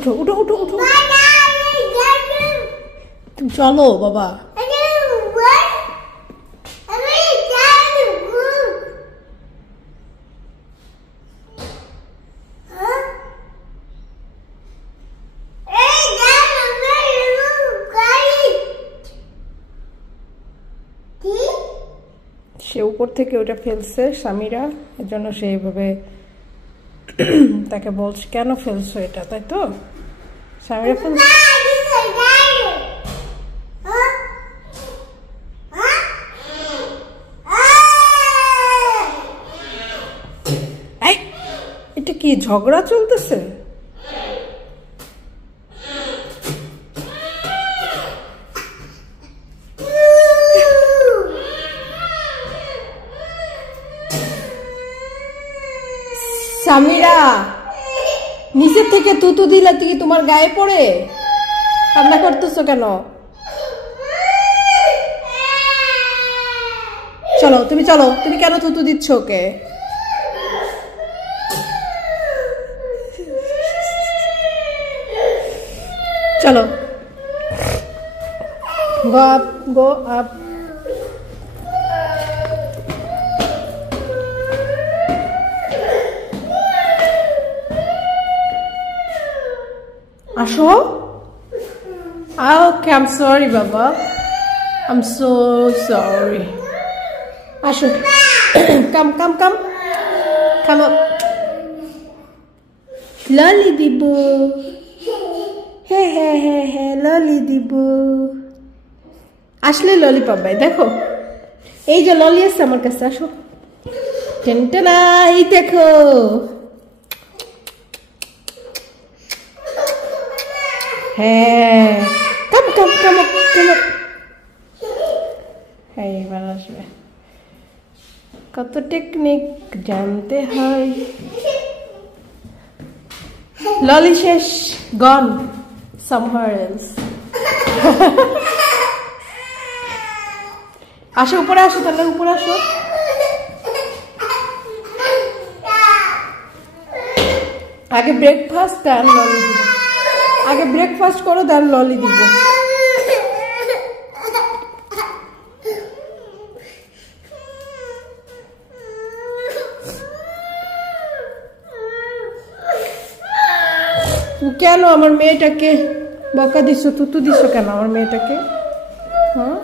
উঠো উঠো উঠো উঠো, তুমি চলো বাবা। সে উপর থেকে ওটা ফেলছে স্বামীরা, এর জন্য সে এইভাবে তাকে বলছে কেন ফেলছো এটা, তাই তো স্বামীরা ফেলছে। এটা কি ঝগড়া চলতেছে? সামিরা নিচের থেকে তুতু দিলে কি তোমার গায়ে পড়ে? কান্না করতেছো কেন? চলো তুমি, চলো তুমি, কেন তুতু দিচ্ছ ওকে? চলো গো আপ, গো আপ। আসো। Okay, I'm sorry, Baba. I'm so sorry. আসো। Come, come, come. Come up. ললি দিব। হে হে হে হে, ললি দিব। আসলে ললি পাবাই, দেখো এই যে ললি আছে আমার কাছে, আসো। টেনটেনা, এই দেখো। হ্যাঁ, কাম কাম কাম কাম। হ্যাঁ, এবার আসবে। কত টেকনিক জানতে হয়। ললি শেষ, গন somewhere else. আসো উপরে, আসো তাহলে উপরে আসো। আগে ব্রেকফাস্ট দেন ললি দিব, আগে ব্রেকফাস্ট করো দেন ললি দিব। কেন আমার মেয়েটাকে বকা দিছো, তুতু দিছো কেন আমার মেয়েটাকে? হ্যাঁ